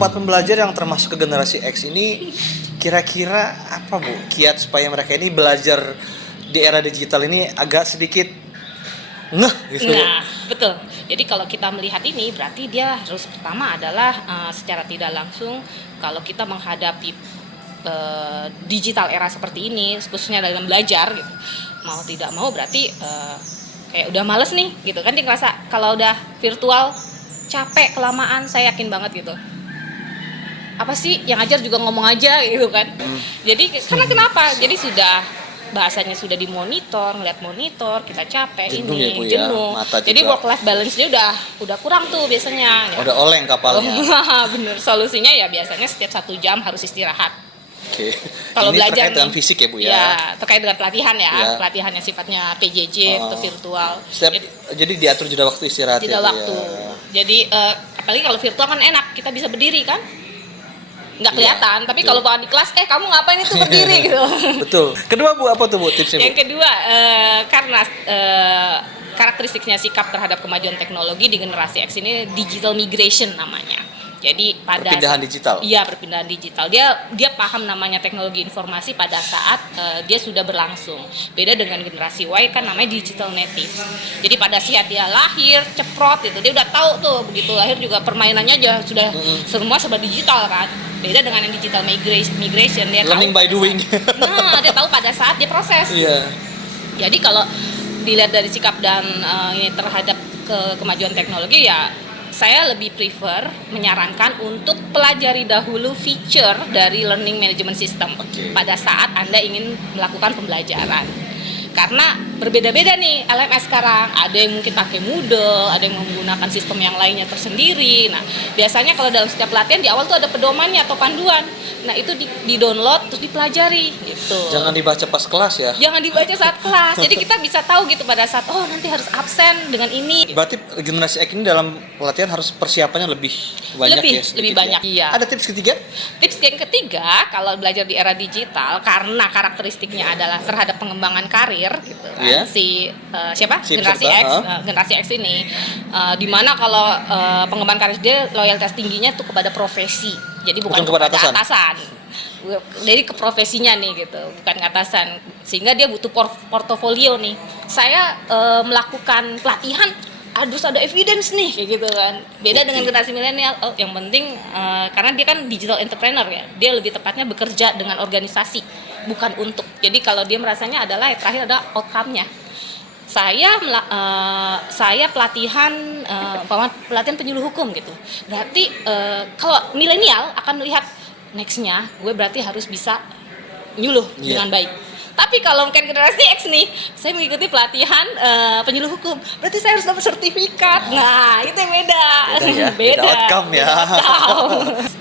sobat pembelajar yang termasuk ke generasi X ini, kira-kira apa Bu kiat supaya mereka ini belajar di era digital ini agak sedikit ngeh gitu? Nah, betul. Jadi kalau kita melihat ini berarti dia harus pertama adalah secara tidak langsung kalau kita menghadapi digital era seperti ini, khususnya dalam belajar gitu, mau tidak mau berarti kayak udah males nih gitu kan, dia ngerasa kalau udah virtual capek kelamaan, saya yakin banget gitu. Apa sih yang ngajar juga ngomong aja gitu kan. Jadi karena kenapa? Jadi sudah bahasanya sudah dimonitor, ngeliat monitor, kita capek, Jenuh ini ya, Bu, ya? jenuh. Mata Jadi juga. work life balance-nya udah kurang tuh biasanya. Udah oleng kapalnya. Bener, solusinya ya biasanya setiap 1 jam harus istirahat. Oke. Kalau Ini belajar terkait dengan fisik ya Bu ya? Ya, terkait dengan pelatihan ya. Ya. Pelatihannya sifatnya PJJ atau virtual. Jadi diatur jeda waktu istirahat Jeda ya, Bu, waktu. ya? Jadi apalagi kalau virtual kan enak, kita bisa berdiri kan? Nggak kelihatan, tapi betul. kalau bawa di kelas, kamu ngapain itu berdiri gitu. Betul. Kedua Bu, apa tuh Bu tipsnya Bu? Yang kedua, karena karakteristiknya sikap terhadap kemajuan teknologi di generasi X ini digital migration namanya. Jadi pada Perpindahan digital. Iya, perpindahan digital. Dia paham namanya teknologi informasi pada saat dia sudah berlangsung. Beda dengan generasi Y kan namanya digital native. Jadi pada saat dia lahir, ceprot gitu, dia udah tahu tuh begitu lahir juga permainannya aja sudah semua serba digital kan. Beda dengan yang digital migration, dia Learning tahu by doing. Nah, dia tahu pada saat dia proses. Iya. Jadi kalau dilihat dari sikap dan ini terhadap kemajuan teknologi ya, saya lebih prefer menyarankan untuk pelajari dahulu feature dari learning management system pada saat Anda ingin melakukan pembelajaran. Karena berbeda-beda nih LMS sekarang, ada yang mungkin pakai Moodle, ada yang menggunakan sistem yang lainnya tersendiri. Nah, biasanya kalau dalam setiap pelatihan di awal tuh ada pedomannya atau panduan. Nah, itu di-download terus dipelajari gitu. Jangan dibaca pas kelas ya. Jangan dibaca saat kelas. Jadi kita bisa tahu gitu pada saat nanti harus absen dengan ini. Berarti generasi X ini dalam pelatihan harus persiapannya lebih banyak ya? Lebih banyak, iya. Ada tips ketiga? Tips yang ketiga, kalau belajar di era digital, karena karakteristiknya adalah terhadap pengembangan karir gitu kan. Yeah. Generasi X ini di mana kalau pengembangan karir dia loyalitas tingginya tuh kepada profesi. Jadi bukan kepada atasan. Jadi ke profesinya nih gitu, bukan ke atasan. Sehingga dia butuh portofolio nih. Saya melakukan pelatihan harus ada evidence nih kayak gitu kan. Beda dengan generasi milenial, yang penting karena dia kan digital entrepreneur ya, dia lebih tepatnya bekerja dengan organisasi, bukan untuk. Jadi kalau dia merasanya adalah terakhir ada outcome-nya. Saya pelatihan penyuluh hukum gitu. Berarti kalau milenial akan melihat next-nya gue berarti harus bisa nyuluh dengan baik. Tapi kalau mungkin generasi X nih, saya mengikuti pelatihan penyuluh hukum, berarti saya harus dapat sertifikat. Nah, itu yang beda. Beda outcome ya.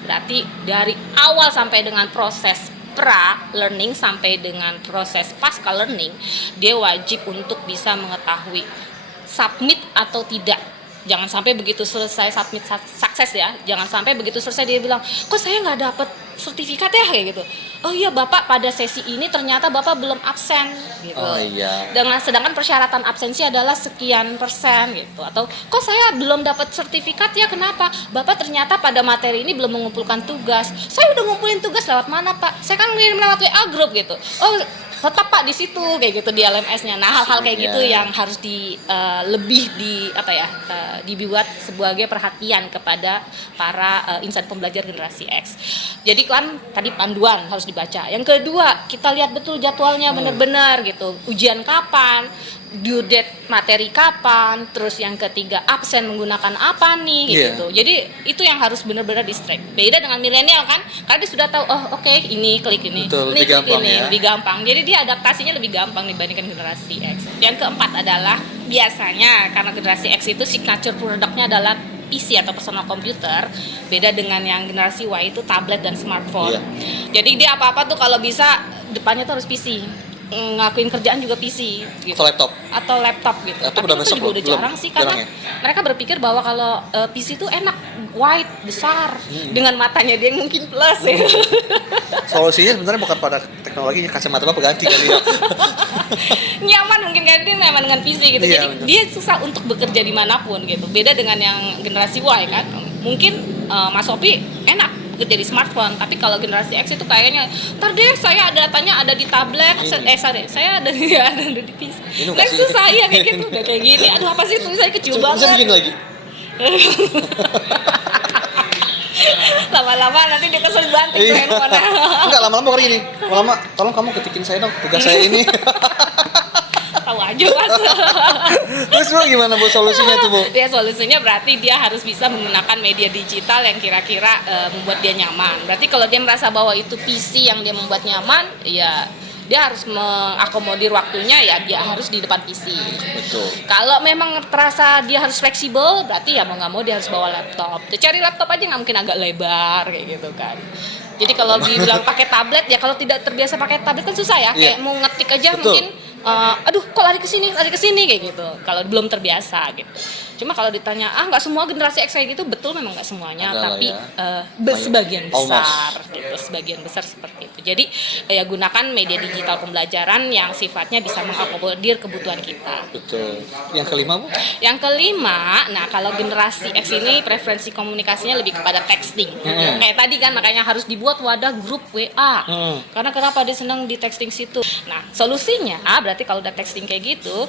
Berarti dari awal sampai dengan proses pra-learning sampai dengan proses pasca learning, dia wajib untuk bisa mengetahui submit atau tidak. Jangan sampai begitu selesai submit sukses ya, jangan sampai begitu selesai dia bilang, kok saya nggak dapat sertifikat ya kayak gitu. Oh iya Bapak pada sesi ini ternyata Bapak belum absen gitu. Oh iya. Sedangkan persyaratan absensi adalah sekian persen gitu. Atau kok saya belum dapat sertifikat ya, kenapa? Bapak ternyata pada materi ini belum mengumpulkan tugas. Saya udah ngumpulin tugas lewat mana Pak? Saya kan ngirim lewat WA group gitu. Oh tetap Pak di situ kayak gitu di LMS-nya. Nah, hal-hal kayak gitu yang harus dibuat sebagai perhatian kepada para insan pembelajar generasi X. Jadi kan tadi panduan harus dibaca. Yang kedua, kita lihat betul jadwalnya benar-benar gitu. Ujian kapan? Due date materi kapan, terus yang ketiga absen menggunakan apa nih gitu. Jadi itu yang harus benar-benar di-strike. Beda dengan milenial kan, karena dia sudah tahu ini klik ini. Betul, ini lebih gampang ya. Lebih gampang. Jadi dia adaptasinya lebih gampang dibandingkan generasi X. Yang keempat adalah biasanya karena generasi X itu signature produknya adalah PC atau personal computer, beda dengan yang generasi Y itu tablet dan smartphone. Jadi dia apa-apa tuh kalau bisa depannya tuh harus PC. Ngakuin kerjaan juga PC gitu. Atau laptop gitu. Laptop tapi udah itu masuk juga udah jarang sih karena mereka berpikir bahwa kalau PC itu enak, wide, besar, dengan matanya dia mungkin plus ya. Solusinya sebenarnya bukan pada teknologinya, kacamata Bapak ganti kali ya. Nyaman mungkin kan dia nyaman dengan PC gitu. Jadi dia susah untuk bekerja dimanapun gitu. Beda dengan yang generasi Y kan. Mungkin Mas Sopi enak bekerja di smartphone, tapi kalau generasi X itu kayaknya ntar deh saya datanya ada di tablet, saya ada di PC. Ini Next kasih. saya kayak gitu udah kayak gini, aduh apa sih itu saya kecil Bisa banget. bikin lagi. Lama-lama nanti dia kesel banting tuh Iya. handphone. Enggak, lama-lama kali gini. Lama, tolong kamu ketikin saya dong tugas saya ini. Tahu aja Mas. Terus Bu gimana Bu solusinya tuh Bu? Ya solusinya berarti dia harus bisa menggunakan media digital yang kira-kira membuat dia nyaman. Berarti kalau dia merasa bahwa itu PC yang dia membuat nyaman, ya dia harus mengakomodir waktunya, ya dia harus di depan PC. Betul. Kalau memang terasa dia harus fleksibel, berarti ya mau nggak mau dia harus bawa laptop. Tuh, cari laptop aja nggak mungkin agak lebar kayak gitu kan. Jadi kalau dibilang pakai tablet, ya kalau tidak terbiasa pakai tablet kan susah ya. Kayak Iya. mau ngetik aja Betul. mungkin, aduh kok lari ke sini kayak gitu. Kalau belum terbiasa gitu. Cuma kalau ditanya, nggak semua generasi X kayak gitu, betul memang nggak semuanya, Ada lah tapi ya. sebagian Almost. besar, gitu, sebagian besar seperti itu. Jadi ya gunakan media digital pembelajaran yang sifatnya bisa mengakomodir kebutuhan kita. Betul. Yang kelima Bu? Yang kelima, nah kalau generasi X ini preferensi komunikasinya lebih kepada texting. Kayak tadi kan makanya harus dibuat wadah grup WA. Karena kenapa dia senang di texting situ. Nah, solusinya berarti kalau udah texting kayak gitu,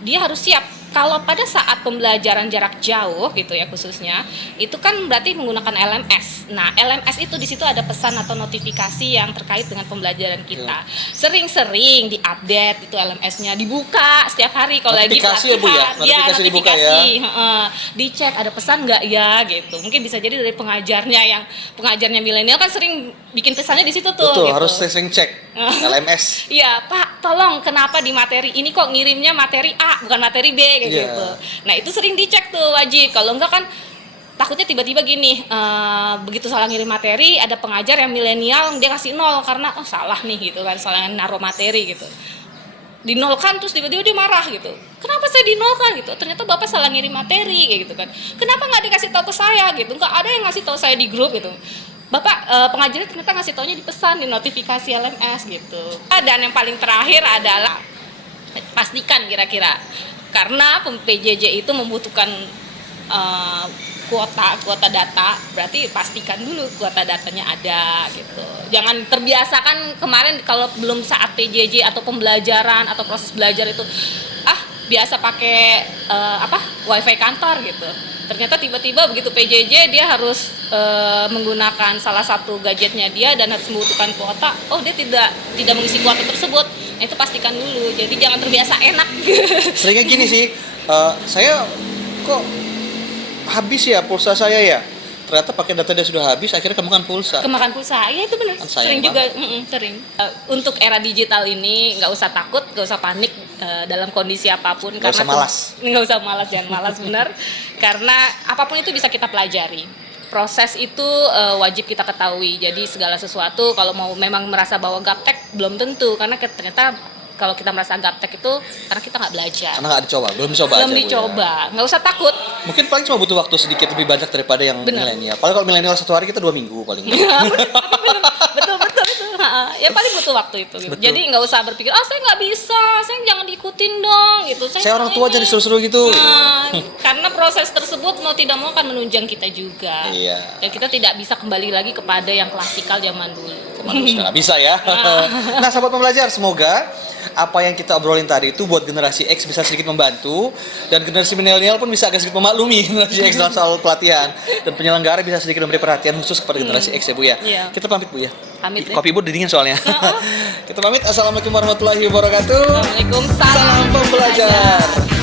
dia harus siap. Kalau pada saat pembelajaran jarak jauh gitu ya khususnya, itu kan berarti menggunakan LMS. Nah, LMS itu di situ ada pesan atau notifikasi yang terkait dengan pembelajaran kita. Sering-sering diupdate itu LMS-nya, dibuka setiap hari kalau lagi Notifikasi ya, Bu, ya? pelatihan. Iya, Notifikasi dibuka ya? notifikasi. Dicek ada pesan nggak ya gitu. Mungkin bisa jadi dari pengajarnya milenial kan sering bikin pesannya di situ tuh. Betul, gitu. harus sering cek LMS. Iya, Pak, tolong kenapa di materi ini kok ngirimnya materi A bukan materi B kayak Iya. gitu. Nah, itu sering dicek tuh wajib. Kalau enggak kan takutnya tiba-tiba gini, begitu salah ngirim materi, ada pengajar yang milenial dia kasih 0 karena salah nih gitu kan, salah naruh materi gitu. Dinolkan terus tiba-tiba dia marah gitu. Kenapa saya dinolkan gitu? Ternyata Bapak salah ngirim materi kayak gitu kan. Kenapa nggak dikasih tahu ke saya gitu? Nggak ada yang ngasih tahu saya di grup gitu. Bapak pengajarnya ternyata ngasih taunya di pesan, di notifikasi LMS gitu. Dan yang paling terakhir adalah pastikan kira-kira karena PJJ itu membutuhkan kuota data, berarti pastikan dulu kuota datanya ada gitu. Jangan terbiasakan kemarin kalau belum saat PJJ atau pembelajaran atau proses belajar itu biasa pakai wifi kantor gitu. Ternyata tiba-tiba begitu PJJ dia harus menggunakan salah satu gadgetnya dia dan harus membutuhkan kuota. Dia tidak mengisi kuota tersebut. Nah, itu pastikan dulu. Jadi jangan terbiasa enak. Seringnya gini sih, saya kok habis ya pulsa saya ya. Ternyata pakai data dia sudah habis, akhirnya kemakan pulsa. Kemakan pulsa, ya itu benar. Kan sayang Sering juga, sering. Untuk era digital ini nggak usah takut, nggak usah panik dalam kondisi apapun. Nggak usah malas. Nggak usah malas, jangan malas benar. Karena apapun itu bisa kita pelajari. Proses itu wajib kita ketahui. Jadi segala sesuatu kalau mau memang merasa bahwa gaptek belum tentu, karena ternyata kalau kita merasa gaptek itu karena kita nggak belajar. Karena nggak dicoba, belum dicoba Belum aja, Bu, ya. dicoba, nggak usah takut. Mungkin paling cuma butuh waktu sedikit lebih banyak daripada yang Bener. milenial. Paling kalau milenial 1 hari kita 2 minggu paling. betul itu. Ya paling butuh waktu itu gitu. Betul. Jadi nggak usah berpikir saya nggak bisa, saya jangan diikutin dong gitu. Saya orang tua ini. jadi suruh-suruh gitu. Karena proses tersebut mau tidak mau akan menunjang kita juga. Iya. Dan kita tidak bisa kembali lagi kepada yang klasikal zaman dulu. Sudah nggak bisa ya. Nah, sahabat pembelajar, semoga apa yang kita obrolin tadi itu buat generasi X bisa sedikit membantu dan generasi milenial pun bisa agak sedikit memaklumi generasi X dalam soal pelatihan dan penyelenggara bisa sedikit memberi perhatian khusus kepada generasi X ya Bu ya. Iya. Kita pamit Bu ya. Pamit deh. Kopi Bu dingin soalnya. Kita pamit. Assalamualaikum warahmatullahi wabarakatuh. Assalamualaikum. Salam pembelajar.